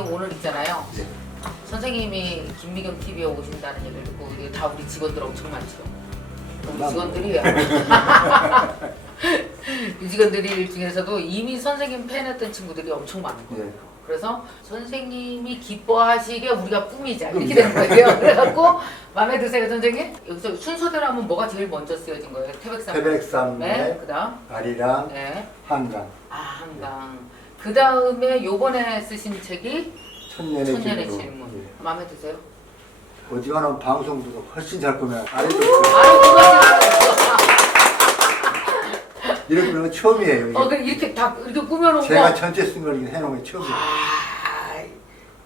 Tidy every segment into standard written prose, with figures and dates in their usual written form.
오늘 있잖아요. 네. 선생님이 김미경 TV에 오신다는 얘기를 듣고 이게 다 우리 직원들 엄청 많죠. 우리 난- 직원들이 이 직원들 중에서도 이미 선생님 팬했던 친구들이 엄청 많은 거예요. 네. 그래서 선생님이 기뻐하시게 우리가 꾸미자 이렇게 된 거예요. 그래갖고 마음에 드세요 선생님? 여기서 순서대로 하면 뭐가 제일 먼저 쓰여진 거예요? 태백산. 태백산맥, 네, 그다음. 아리랑, 네. 한강, 아 한강. 그 다음에 요번에 쓰신 책이 천년의 천년의 질문. 질문. 예. 마음에 드세요? 어디 가는 방송도 훨씬 잘 꾸며. 아래도 아유 고맙습니다. 이렇게 꾸는 건 처음이에요. 이게. 그래 이렇게 다 이렇게 꾸며놓고. 제가 전체 쓴 걸 해놓은 게 처음이에요. 아,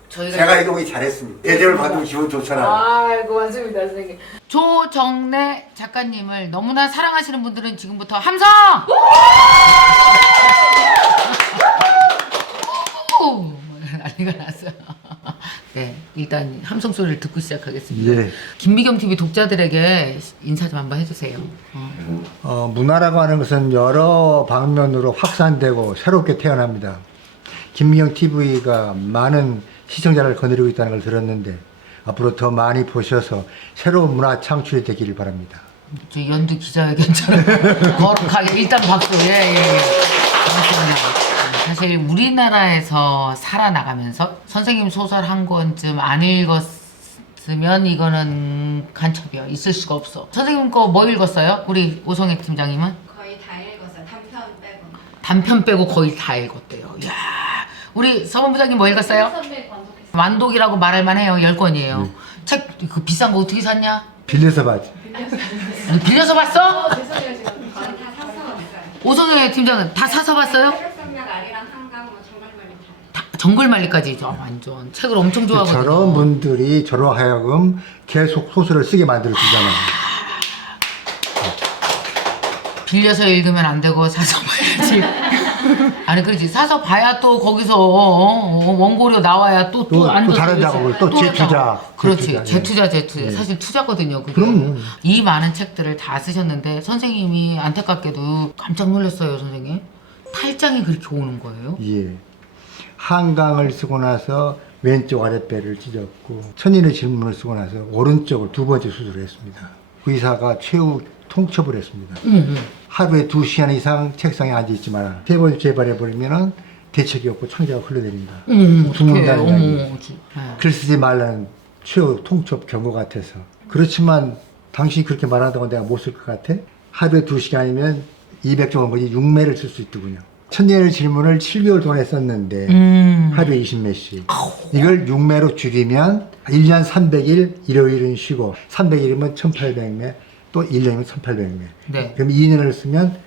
저희가 제가 해놓은 게 잘했습니다. 대접을 받으면 기분 좋잖아요. 아이고 고맙습니다 선생님. 조정래 작가님을 너무나 사랑하시는 분들은 지금부터 함성! 오! 난리가 났어요. 네, 일단 함성 소리를 듣고 시작하겠습니다. 예. 김미경 TV 독자들에게 인사 좀 한번 해주세요. 문화라고 하는 것은 여러 방면으로 확산되고 새롭게 태어납니다. 김미경 TV가 많은 시청자를 거느리고 있다는 걸 들었는데 앞으로 더 많이 보셔서 새로운 문화 창출이 되기를 바랍니다. 저 연두 기자회견처럼 거룩하게 일단 박수. 예. 고맙습니다. 사실 우리나라에서 살아나가면서 선생님 소설 한 권쯤 안 읽었으면 이거는 간첩이야. 있을 수가 없어. 선생님 거 뭐 읽었어요? 우리 오성애 팀장님은? 거의 다 읽었어요. 단편 빼고. 단편 빼고 거의 다 읽었대요. 이야. 우리 서본부장님 뭐 읽었어요? 선배 관독했어요. 완독이라고 말할 만해요. 10권이에요. 책 그 비싼 거 어떻게 샀냐? 빌려서 봐지. 빌려서 봤어? 죄송해요 지금. 거의 다 사서 왔어요. 오성애 팀장은 다 사서 봤어요? 태백산맥 아리랑 한강 뭐 정갈만리 다. 정글말리까지 완전 책을 엄청 좋아하거든요. 저런 분들이 저로 하여금 계속 소설을 쓰게 만들어 주잖아요. 빌려서 읽으면 안 되고 사서 봐야지. 아니 그렇지 사서 봐야 또 거기서 원고료 나와야 또 또 앉아서 다른 그렇지. 작업을 또 재투자, 그렇지 재투자, 재투자 예. 사실 투자거든요. 그게. 그럼요. 이 많은 책들을 다 쓰셨는데 선생님이 안타깝게도 깜짝 놀랐어요 선생님. 탈장이 그렇게 오는 거예요? 예. 한강을 쓰고 나서 왼쪽 아랫배를 찢었고 천인의 질문을 쓰고 나서 오른쪽을 두 번째 수술을 했습니다. 의사가 최후 통첩을 했습니다. 하루에 2시간 이상 책상에 앉아있지 마라. 세 번 재발해버리면 대책이 없고 창자가 흘러내린다. 죽는다는 이야기. 네. 글 쓰지 말라는 최후 통첩 경고 같아서. 그렇지만 당신이 그렇게 말한다고 내가 못 쓸 것 같아? 하루에 2시간이면 200조 원거지 6매를 쓸 수 있더군요. 천년의 질문을 7개월 동안 했었는데 하루에 20매씩. 이걸 6매로 줄이면 1년 300일, 일요일은 쉬고 300일이면 1800매, 또 1년이면 1800매. 네. 그럼 2년을 쓰면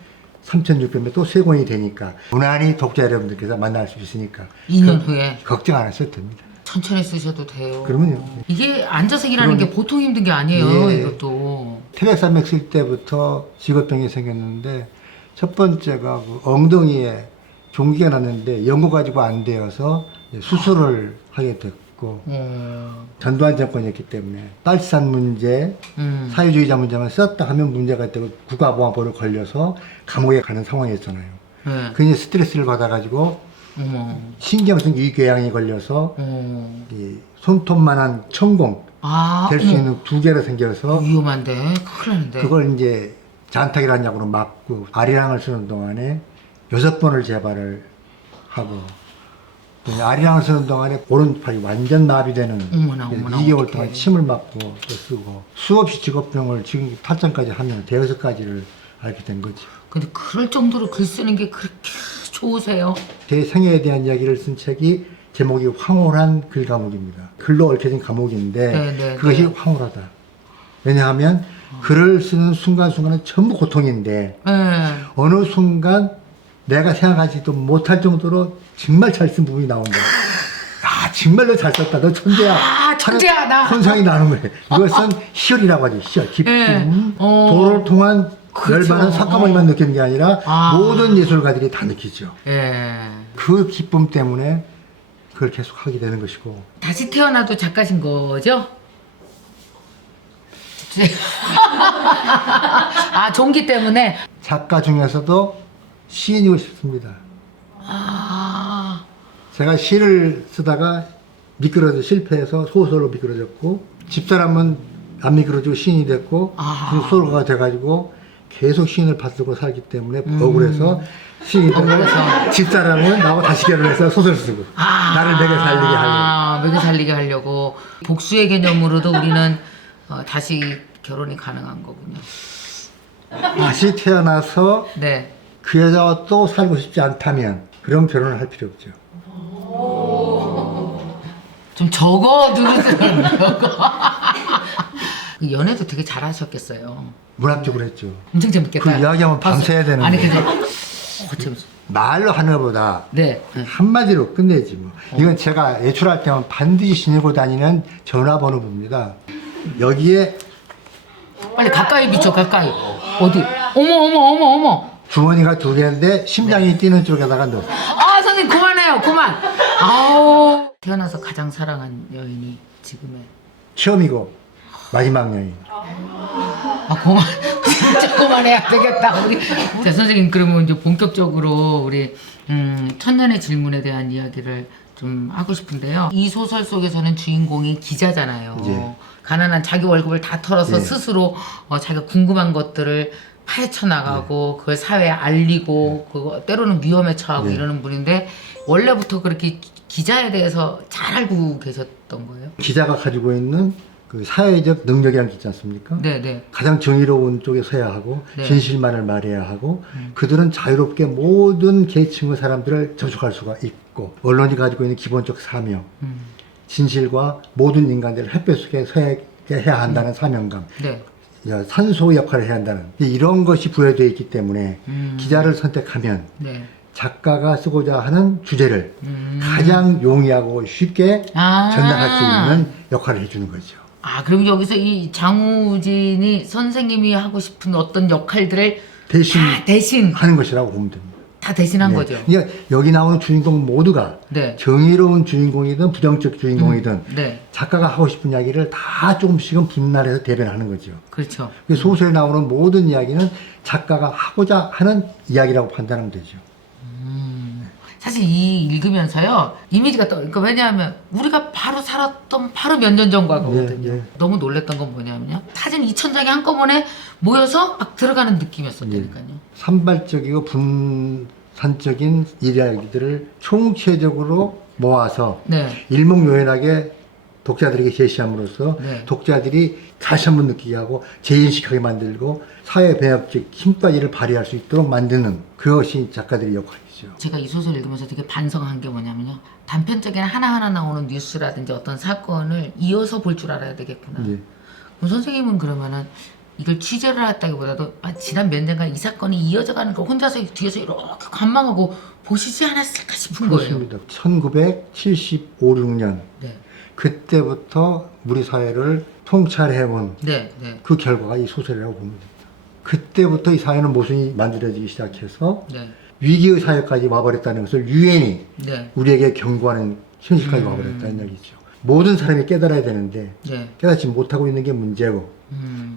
3600매 또 3권이 되니까 무난히 독자 여러분들께서 만날 수 있으니까 2년 후에 걱정 안 하셔도 됩니다. 천천히 쓰셔도 돼요. 그러면요. 이게 앉아서 일하는 게 보통 힘든 게 아니에요. 예. 이것도. 태백산맥 쓸 때부터 직업병이 생겼는데 첫 번째가 그 엉덩이에 종기가 났는데 연고 가지고 안 되어서 수술을 하게 됐고 전두환 정권이었기 때문에 딸산 문제, 사회주의자 문제만 썼다 하면 문제가 되고 국가보안법으로 걸려서 감옥에 가는 상황이었잖아요. 네. 그게 스트레스를 받아가지고 어머. 신경성 위궤양이 걸려서 이 손톱만한 천공 아, 될 수 있는 두 개가 생겨서 위험한데 큰일 나는데. 그걸 이제 잔탁이라는 약으로 막고 아리랑을 쓰는 동안에 6번을 재발을 하고 아리랑을 쓰는 동안에 오른팔이 완전 마비되는 어머나, 어머나, 2개월 어떡해. 동안 침을 맞고 또 쓰고 수없이 직업병을 지금 탈장까지 하면 대여섯 가지를 앓게 된 거죠. 근데 그럴 정도로 글 쓰는 게 그렇게 좋으세요? 제 생애에 대한 이야기를 쓴 책이 제목이 황홀한 글 과목입니다. 글로 얽혀진 과목인데 네, 네, 그것이 네. 황홀하다. 왜냐하면 글을 쓰는 순간순간은 전부 고통인데 네. 어느 순간 내가 생각하지도 못할 정도로 정말 잘 쓴 부분이 나온다. 아 정말로 잘 썼다. 너 천재야. 아, 천재야, 나. 혼상이 나는 거예요. 이것은 희열이라고 하죠. 희열, 기쁨. 네. 도를 통한 그렇죠. 열반은 삭감을만 느끼는 게 아니라 아. 모든 예술가들이 다 느끼죠. 예. 그 기쁨 때문에 그걸 계속 하게 되는 것이고. 다시 태어나도 작가신 거죠? 아, 종기 때문에? 작가 중에서도 시인이고 싶습니다. 아, 제가 시를 쓰다가 미끄러져 실패해서 소설로 미끄러졌고 집사람은 안 미끄러지고 시인이 됐고 소설가가 돼가지고 계속 시인을 받들고 살기 때문에 억울해서 시인이 되고 집사람은 나하고 다시 결혼해서 소설 쓰고 나를 먹여 살리게 하려고. 먹여 살리게 하려고. 복수의 개념으로도 우리는 다시 결혼이 가능한 거군요. 다시 태어나서 네. 그 여자와 또 살고 싶지 않다면 그럼 결혼을 할 필요 없죠. 좀 적어 누르세요. 연애도 되게 잘하셨겠어요. 문학적으로 했죠. 엄청 재밌겠다. 그 이야기하면 밤새야 되는데. 아니 근데 재밌어. 말로 하는 것보다 네. 한마디로 끝내지 뭐. 이건 제가 외출할 때만 반드시 지니고 다니는 전화번호부입니다. 여기에 빨리 가까이 비춰 가까이. 어디? 어머. 주머니가 두 개인데 심장이 뛰는 쪽에다가 넣어. 아 선생님 그만해요 그만. 아우. 태어나서 가장 사랑한 여인이 지금의. 처음이고 마지막 여인. 그만. 진짜 그만해야 되겠다. 우리. 자 선생님 그러면 이제 본격적으로 우리 천년의 질문에 대한 이야기를 좀 하고 싶은데요. 이 소설 속에서는 주인공이 기자잖아요. 예. 가난한 자기 월급을 다 털어서 예. 스스로 자기가 궁금한 것들을 파헤쳐 나가고 그걸 사회에 알리고 그거 때로는 위험에 처하고 예. 이러는 분인데 원래부터 그렇게 기자에 대해서 잘 알고 계셨던 거예요? 기자가 가지고 있는 그 사회적 능력이라는 게 있지 않습니까? 네네. 가장 정의로운 쪽에 서야 하고 네. 진실만을 말해야 하고 그들은 자유롭게 모든 계층의 사람들을 접촉할 수가 있고 언론이 가지고 있는 기본적 사명 진실과 모든 인간들을 햇볕 속에 서게 해야 한다는 사명감 네. 산소 역할을 해야 한다는 이런 것이 부여되어 있기 때문에 기자를 선택하면 네. 작가가 쓰고자 하는 주제를 가장 용이하고 쉽게 전달할 수 있는 역할을 해주는 거죠. 그럼 여기서 이 장우진이 선생님이 하고 싶은 어떤 역할들을 다 대신 하는 것이라고 보면 됩니다. 다 대신한 네. 거죠. 그러니까 여기 나오는 주인공 모두가 네. 정의로운 주인공이든 부정적 주인공이든 네. 작가가 하고 싶은 이야기를 다 조금씩은 분할해서 대변하는 거죠. 그렇죠. 소설에 나오는 모든 이야기는 작가가 하고자 하는 이야기라고 판단하면 되죠. 사실 이 읽으면서요 이미지가 그러니까 왜냐하면 우리가 바로 살았던 바로 몇 년 전 과거거든요. 네, 네. 너무 놀랬던 건 뭐냐면요 사진 2,000장이 한꺼번에 모여서 막 들어가는 느낌이었었다니까요. 산발적이고 분산적인 이야기들을 총체적으로 모아서 네. 일목요연하게 독자들에게 제시함으로써 네. 독자들이 다시 한번 느끼게 하고 재인식하게 만들고 사회 배합적 힘까지를 발휘할 수 있도록 만드는 그것이 작가들의 역할이죠. 제가 이 소설 읽으면서 되게 반성한 게 뭐냐면요 단편적인 하나하나 나오는 뉴스라든지 어떤 사건을 이어서 볼 줄 알아야 되겠구나. 네. 그럼 선생님은 그러면은 이걸 취재를 했다기보다도 지난 몇 년간 이 사건이 이어져가는 걸 혼자서 뒤에서 이렇게 관망하고 보시지 않았을까 싶은 거예요. 그렇습니다. 1975, 6년 네. 그때부터 우리 사회를 통찰해온 네. 네. 그 결과가 이 소설이라고 봅니다. 그때부터 이 사회는 모순이 만들어지기 시작해서 네. 위기의 사회까지 와버렸다는 것을 유엔이 네. 우리에게 경고하는 현실까지 와버렸다는 이야기죠. 모든 사람이 깨달아야 되는데 네. 깨닫지 못하고 있는 게 문제고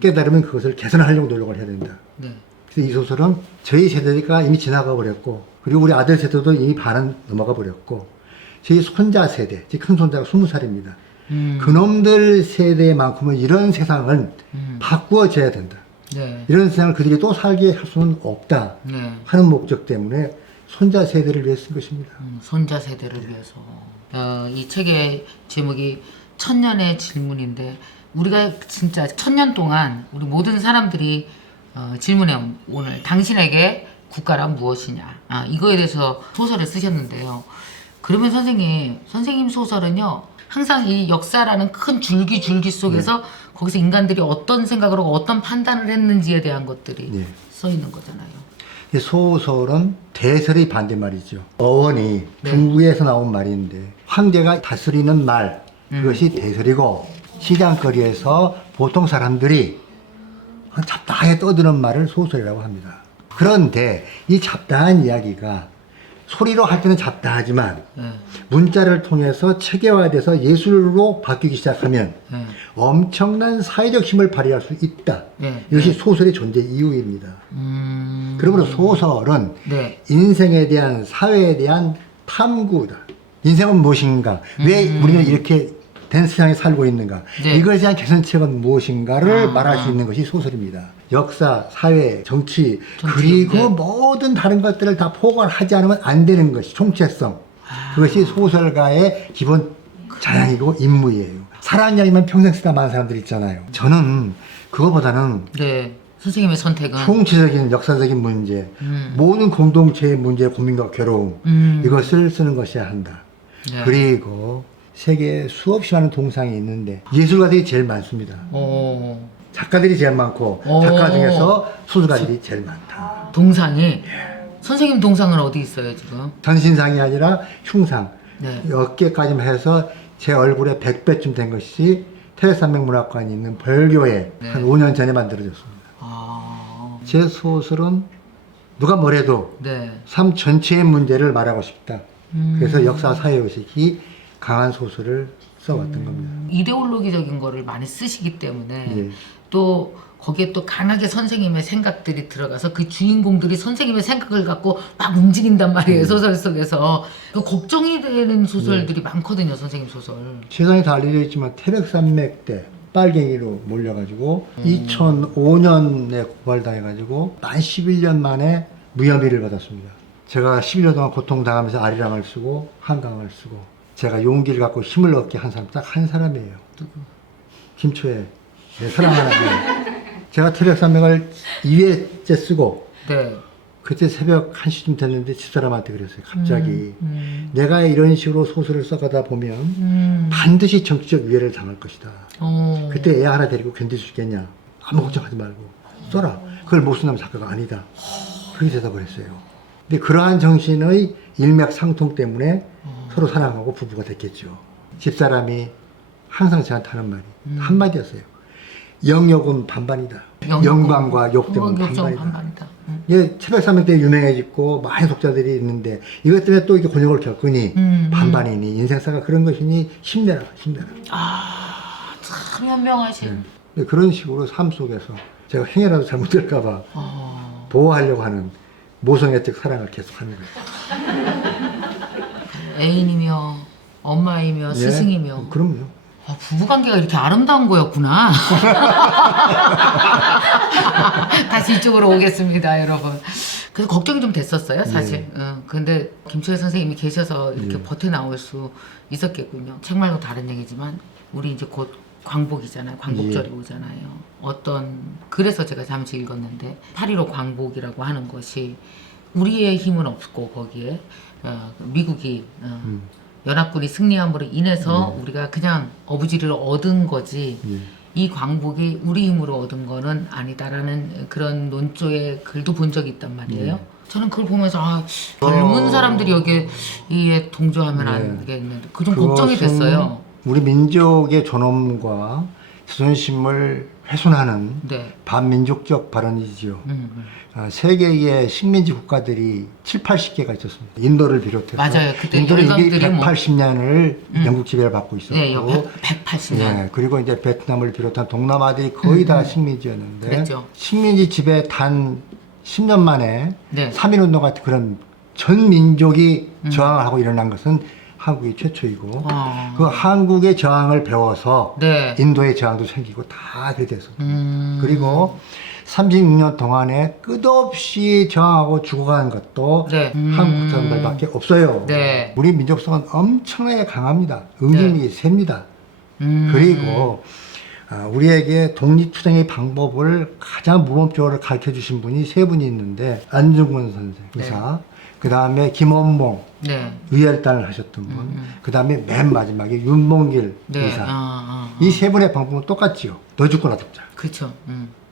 깨달으면 그것을 개선하려고 노력을 해야 된다. 네. 그래서 이 소설은 저희 세대가 이미 지나가 버렸고 그리고 우리 아들 세대도 이미 반은 넘어가 버렸고 저희 손자 세대, 제 큰 손자가 20살입니다. 그놈들 세대만큼은 이런 세상을 바꾸어져야 된다. 네. 이런 세상을 그들이 또 살게 할 수는 없다 네. 하는 목적 때문에 손자 세대를 위해 쓴 것입니다. 손자 세대를 위해서. 이 책의 제목이 천년의 질문인데 우리가 진짜 1000년 동안 우리 모든 사람들이 질문해 오늘 당신에게 국가란 무엇이냐 이거에 대해서 소설을 쓰셨는데요. 그러면 선생님 소설은요 항상 이 역사라는 큰 줄기 속에서 거기서 인간들이 어떤 생각을 하고 어떤 판단을 했는지에 대한 것들이 네. 써 있는 거잖아요. 이 소설은 대설의 반대말이죠. 어원이 중국에서 나온 말인데 황제가 다스리는 말 그것이 대설이고 시장거리에서 보통 사람들이 잡다하게 떠드는 말을 소설이라고 합니다. 그런데 이 잡다한 이야기가 소리로 할 때는 잡다하지만 문자를 통해서 체계화돼서 예술로 바뀌기 시작하면 엄청난 사회적 힘을 발휘할 수 있다. 이것이 소설의 존재 이유입니다. 그러므로 소설은 네. 인생에 대한 사회에 대한 탐구다. 인생은 무엇인가? 왜 우리는 이렇게 된 세상에 살고 있는가? 네. 이것에 대한 개선책은 무엇인가를 아. 말할 수 있는 것이 소설입니다. 역사, 사회, 정치, 정치, 그리고 네. 모든 다른 것들을 다 포괄하지 않으면 안 되는 것이 총체성. 그것이 소설가의 기본 자양이고 임무예요. 살아난 이야기만 평생 쓰다 많은 사람들 있잖아요. 저는 그거보다는 네. 선생님의 선택은 총체적인 역사적인 문제, 모든 공동체의 문제, 고민과 괴로움, 이것을 쓰는 것이야 한다. 네. 그리고 세계에 수없이 많은 동상이 있는데 예술가들이 제일 많습니다. 오. 작가들이 제일 많고 오. 작가 중에서 소설가들이 제일 많다. 동상이 선생님 동상은 어디 있어요 지금? 전신상이 아니라 흉상, 네. 어깨까지만 해서 제 얼굴의 100배쯤 된 것이 테레산맥문학관이 있는 벌교에 네. 한 5년 전에 만들어졌습니다. 아. 제 소설은 누가 뭐래도 네. 삶 전체의 문제를 말하고 싶다. 그래서 역사 사회의식이 강한 소설을 써왔던 겁니다. 이데올로기적인 거를 많이 쓰시기 때문에 예. 또 거기에 또 강하게 선생님의 생각들이 들어가서 그 주인공들이 선생님의 생각을 갖고 막 움직인단 말이에요. 소설 속에서 그 걱정이 되는 소설들이 많거든요. 선생님 소설. 세상에 다 알려져 있지만 태백산맥 때 빨갱이로 몰려가지고 2005년에 고발당해가지고 만 11년 만에 무혐의를 받았습니다. 제가 11년 동안 고통당하면서 아리랑을 쓰고 한강을 쓰고 제가 용기를 갖고 힘을 얻게 한 사람 딱 한 사람이에요. 누구? 김초애. 내 사랑하는 분. 제가 태백산맥을 2회째 쓰고 네. 그때 새벽 1시쯤 됐는데 집사람한테 그랬어요. 갑자기 내가 이런 식으로 소설을 써가다 보면 반드시 정치적 위해를 당할 것이다. 어. 그때 애 하나 데리고 견딜 수 있겠냐. 아무 걱정하지 말고 써라. 그걸 못 쓴다면 작가가 아니다. 그렇게 대답을 했어요. 근데 그러한 정신의 일맥상통 때문에 서로 사랑하고 부부가 됐겠죠. 집사람이 항상 저한테 하는 말이 한마디였어요. 영욕은 반반이다. 영광과 욕 때문에 반반이다. 예, 태백산맥 때 유명해졌고 많은 독자들이 있는데 이것 때문에 또 이렇게 곤욕을 겪으니 반반이니 인생사가 그런 것이니 힘내라. 아, 참 현명하신. 네. 그런 식으로 삶 속에서 제가 행여라도 잘못될까봐 보호하려고 하는 모성애적 사랑을 계속하는 거예요. 애인이며 엄마이며 예, 스승이며. 그럼요. 아, 부부관계가 이렇게 아름다운 거였구나. 다시 이쪽으로 오겠습니다, 여러분. 그래서 걱정이 좀 됐었어요, 사실. 근데 김초애 선생님이 계셔서 이렇게 버텨 나올 수 있었겠군요. 책 말고 다른 얘기지만 우리 이제 곧 광복이잖아요. 광복절이 오잖아요. 그래서 제가 잠시 읽었는데 8.15 광복이라고 하는 것이 우리의 힘은 없고 거기에 미국이 연합군이 승리함으로 인해서 우리가 그냥 어부지리를 얻은 거지 이 광복이 우리 힘으로 얻은 거는 아니다라는 그런 논조의 글도 본 적이 있단 말이에요. 저는 그걸 보면서 젊은 사람들이 여기에 동조하면 안 되겠는데 그 좀 걱정이 그것은 됐어요. 우리 민족의 존엄과 자존심을 훼손하는 네. 반민족적 발언이지요. 세계의 식민지 국가들이 7, 80개가 있었습니다. 인도를 비롯해서. 맞아요. 그때 인도는 이미 열강들이 180년을 영국 지배를 받고 있었고. 네, 180년. 예, 그리고 이제 베트남을 비롯한 동남아들이 거의 다 식민지였는데 그랬죠. 식민지 지배 단 10년 만에 네. 3.1운동 같은 그런 전 민족이 저항을 하고 일어난 것은 한국이 최초이고 그 한국의 저항을 배워서 네. 인도의 저항도 생기고 다 그렇게 됐습니다. 그리고 36년 동안에 끝없이 저항하고 죽어간 것도 네. 한국 사람들밖에 없어요. 네. 우리 민족성은 엄청나게 강합니다. 응징력이 셉니다. 그리고 우리에게 독립투쟁의 방법을 가장 모범적으로 가르쳐 주신 분이 세 분이 있는데 안중근 선생 의사, 그 다음에 김원봉 네. 의열단을 하셨던 분, 그 다음에 맨 마지막에 윤봉길 네. 의사. 이 세 분의 방법은 똑같지요. 너 죽고 나 죽자. 그렇죠.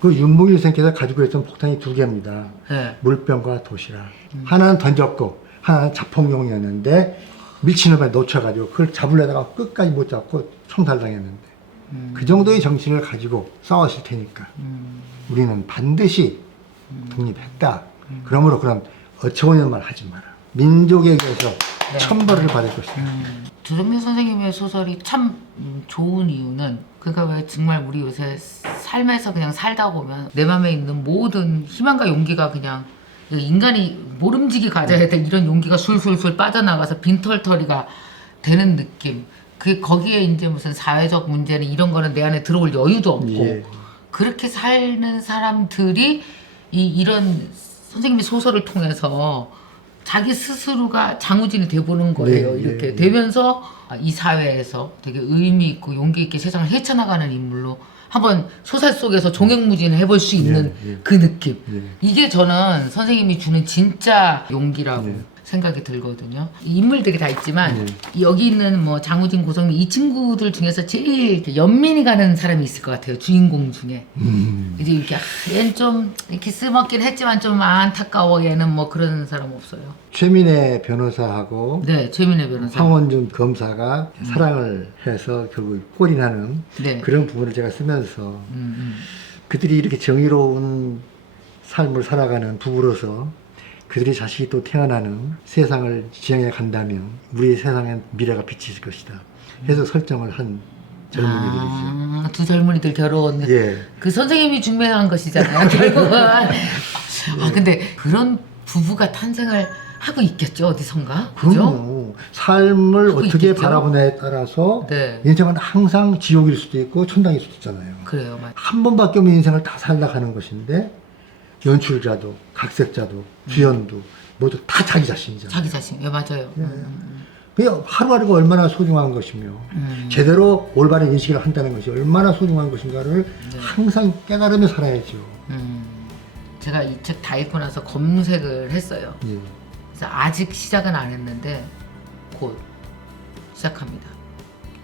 그 윤봉길 선생께서 가지고 있던 폭탄이 두 개입니다. 네. 물병과 도시락. 하나는 던졌고 하나는 자폭용이었는데 밀치놈에 놓쳐가지고 그걸 잡으려다가 끝까지 못 잡고 총살당했는데 그 정도의 정신을 가지고 싸웠을 테니까 우리는 반드시 독립했다. 그러므로 그런 어처구니없는 말 하지 마라. 민족에게서 천벌을 받을 것이다. 조정민 선생님의 소설이 참 좋은 이유는 그러니까 왜 정말 우리 요새 삶에서 그냥 살다 보면 내 맘에 있는 모든 희망과 용기가 그냥 인간이 모름지기 가져야 될 이런 용기가 술술술 빠져나가서 빈털터리가 되는 느낌. 그 거기에 이제 무슨 사회적 문제는 이런 거는 내 안에 들어올 여유도 없고 예. 그렇게 사는 사람들이 이런 선생님의 소설을 통해서 자기 스스로가 장우진이 돼보는 거예요. 네, 이렇게 예, 되면서 이 사회에서 되게 의미 있고 용기 있게 세상을 헤쳐나가는 인물로 한번 소설 속에서 종횡무진을 해볼 수 있는 예, 예. 그 느낌. 예. 이게 저는 선생님이 주는 진짜 용기라고 예. 생각이 들거든요. 인물들이 다 있지만 예. 여기 있는 뭐 장우진, 고성민 이 친구들 중에서 제일 연민이 가는 사람이 있을 것 같아요. 주인공 중에. 이제 이렇게 얘는 좀 이렇게 쓰먹긴 했지만 좀 안타까워 얘는 뭐 그런 사람 없어요. 최민혜 변호사하고 네, 최민혜 변호사. 황원준 검사가 사랑을 해서 결국 꼴이 나는 네. 그런 부분을 제가 쓰면서 음. 그들이 이렇게 정의로운 삶을 살아가는 부부로서 그들이 자식이 또 태어나는 세상을 지향해 간다면 우리 세상엔 미래가 빛이 있을 것이다 해서 설정을 한 젊은이들이죠. 두 젊은이들 결혼. 예. 그 선생님이 준비한 것이잖아요. 결국은. 근데 그런 부부가 탄생을 하고 있겠죠 어디선가. 그죠? 그럼요. 삶을 하고 어떻게 있겠죠? 바라보냐에 따라서 네. 인생은 항상 지옥일 수도 있고 천당일 수도 있잖아요. 그래요, 맞. 한 번밖에 없는 인생을 다 살다 가는 것인데 연출자도 각색자도 주연도 모두 다 자기 자신이잖아요. 자기 자신. 예, 맞아요. 그냥 하루하루가 얼마나 소중한 것이며 제대로 올바른 인식을 한다는 것이 얼마나 소중한 것인가를 항상 깨달으며 살아야죠. 제가 이 책 다 읽고 나서 검색을 했어요. 예. 그래서 아직 시작은 안 했는데 곧 시작합니다.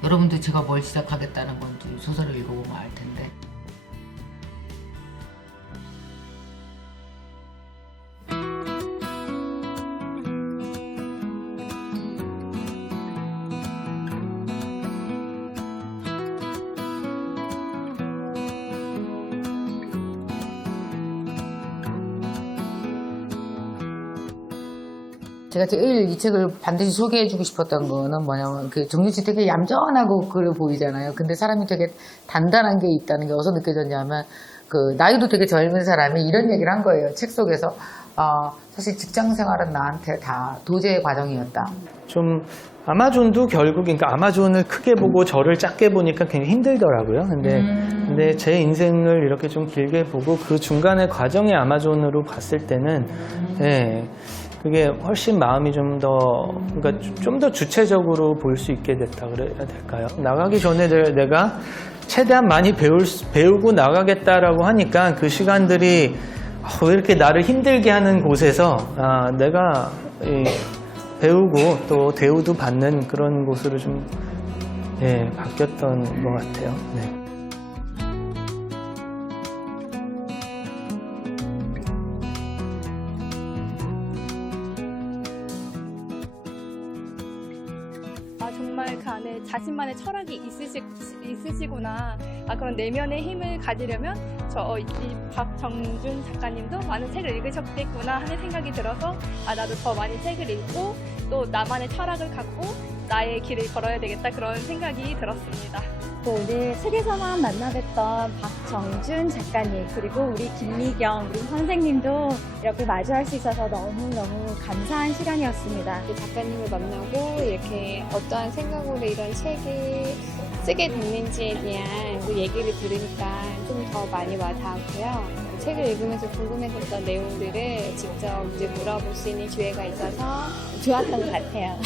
여러분들 제가 뭘 시작하겠다는 건지 소설을 읽어보면 알 텐데. 제가 제일 이 책을 반드시 소개해주고 싶었던 거는 뭐냐면 그 정유 씨 되게 얌전하고 그래 보이잖아요. 근데 사람이 되게 단단한 게 있다는 게 어디서 느껴졌냐면 그 나이도 되게 젊은 사람이 이런 얘기를 한 거예요. 책 속에서 사실 직장 생활은 나한테 다 도제의 과정이었다. 좀 아마존도 결국 그러니까 아마존을 크게 보고 저를 작게 보니까 굉장히 힘들더라고요. 근데 제 인생을 이렇게 좀 길게 보고 그 중간의 과정의 아마존으로 봤을 때는 예. 그게 훨씬 마음이 좀 더 그러니까 좀 더 주체적으로 볼 수 있게 됐다 그래야 될까요? 나가기 전에 내가 최대한 많이 배우고 나가겠다라고 하니까 그 시간들이 왜 이렇게 나를 힘들게 하는 곳에서 내가 배우고 또 대우도 받는 그런 곳으로 좀 바뀌었던 것 같아요. 네. 정말 그 안에 자신만의 철학이 있으시구나. 그런 내면의 힘을 가지려면 이 박정준 작가님도 많은 책을 읽으셨겠구나 하는 생각이 들어서 나도 더 많이 책을 읽고 또 나만의 철학을 갖고 나의 길을 걸어야 되겠다 그런 생각이 들었습니다. 오늘 책에서만 만나뵀던 박정준 작가님 그리고 우리 김미경 우리 선생님도 이렇게 마주할 수 있어서 너무너무 감사한 시간이었습니다. 작가님을 만나고 이렇게 어떠한 생각으로 이런 책을 쓰게 됐는지에 대한 그 얘기를 들으니까 좀 더 많이 와닿았고요. 책을 읽으면서 궁금했었던 내용들을 직접 이제 물어볼 수 있는 기회가 있어서 좋았던 것 같아요.